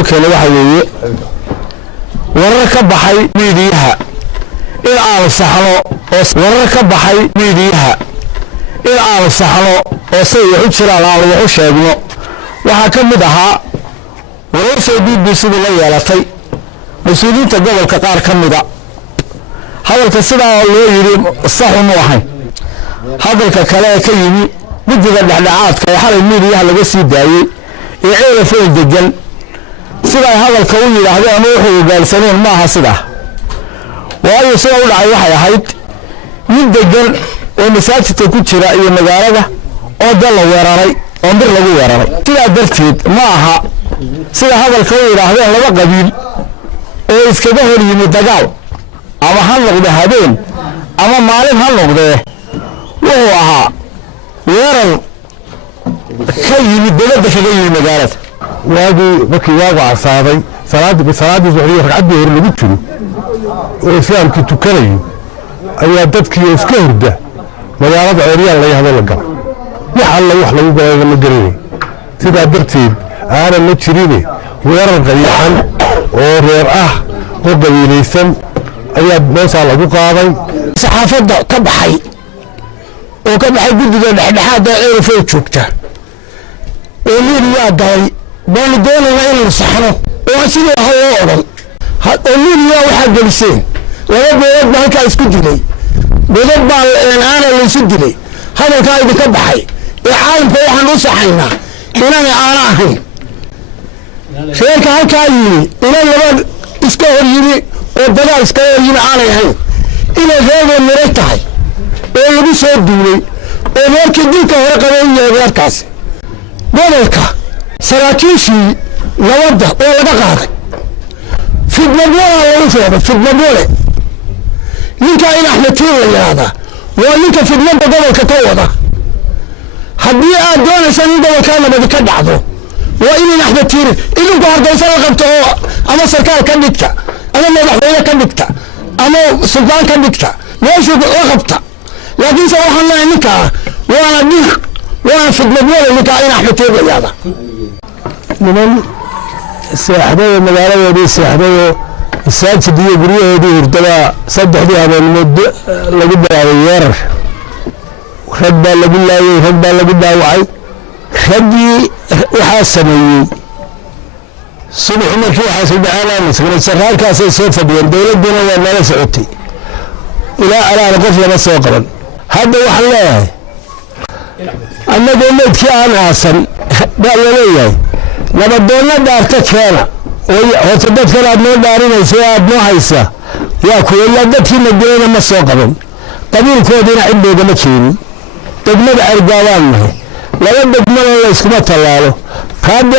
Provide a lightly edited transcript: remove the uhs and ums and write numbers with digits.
loo keenay waxa weeye warar ka baxay miidiyaha in aan saxno oo warar ka baxay miidiyaha in aan saxno oo say wax u jiraan aan wax u sheegno waxa ka mid ahaa waraysi BBC la yeelatay mas'uuliyiinta gobolka qaar ka mid ah hadalka sidaa loo yiri sax uma ahayn hadalka kale ee ka yimi guddiga dhexdhexaadka ee xalay miidiyaha laga sii daayay ee ceelafay degan sida hadalka uu yiraahdeen wuxuu ogaalsaneen ma aha sida waayo sida uu dhacay waxay ahayd mid degan oo masaajidka ku jira iyo magaalada oo dal la weeraray oo bir lagu weeraray sida darteed ma aha sida hadalka uu yiraahdeen laba qabiil oo iskaga hor yimi dagaal ama hal noqdo habeen ama maalin hal noqdo wuxuu ahaa weerar ka yimi dawladda kaga yimi magaalada waagii markii waagu casaaday salaadii zuhriye ragcaddii hore lagu jiro oo islaamkii tukanayo ayaa dadkii iska hurda magaalada ceeriyaan la yahdo la gala wax alla wax lagu galay ma garanay sidaa darteed aanan la jirine weerar qayaxan oo reer ah oo qabiilaysan ayaa meesha lagu qaaday saxaafadda ka baxay oo ka baxay guddiga dhexdhexaadka ee ceelafay joogta oo miidiyaa galay baan doonayna in saxno oo sidoo loo oran oo miidiyaa waxa geliseen laba beelad baa halkaa isku dilay godad baa aan la isu dilay hadalka ay ka baxay ee caalamka waxaan u saxaynaa inaan aan ahayn sheeka halkaa yimi inay laba iska hor yimi oo dagaal iska hor yimi aan ahayn inay reebo miray tahay oo lagu soo duulay oo markii dilka hore qaban yahay halkaas gobolka saraakiishii nabadda oo laga qaaday fidnadwala lagu sheegay fidnadwale ninka in Axmed Tiir la yiraahdo waa ninka fidnada gobolka ka wada haddii aad doonayso in gobolka nabad ka dhacdo waa in Axmed Tiir idinku Hargeysa la qabto ama sarkaal ka dhigta ama madaxweyne ka dhigta ama sultaan ka dhigta meeshu la qabta laakiin se waxaan leeyahay ninka waana dhig waa fidnadwale ninka in Axmed Tiir la yiraahdo من ساحدة مجالات دي ساحدة الساجد دي بريه دي هرتلا صدق دي هذا المد لقد غير خد لقد الله خد لقد وعي خدي وحاسبني صبح ما في حاسب على مسكين السفار كاس سوف بين دولة دون ولا سعودي إلى على قفله بس وقبل هذا وحلاه أنا قلت كأنا حسن بقى لما الدولة دارت كنا وتبدت كنا أبناء دارين سواء أبناء حيسا يا كل لدت في مدينة مسوقهم قبيل كودين عندي دمتشين تجمد عرقالنا لا يبدأ من الله يسكمت الله هذا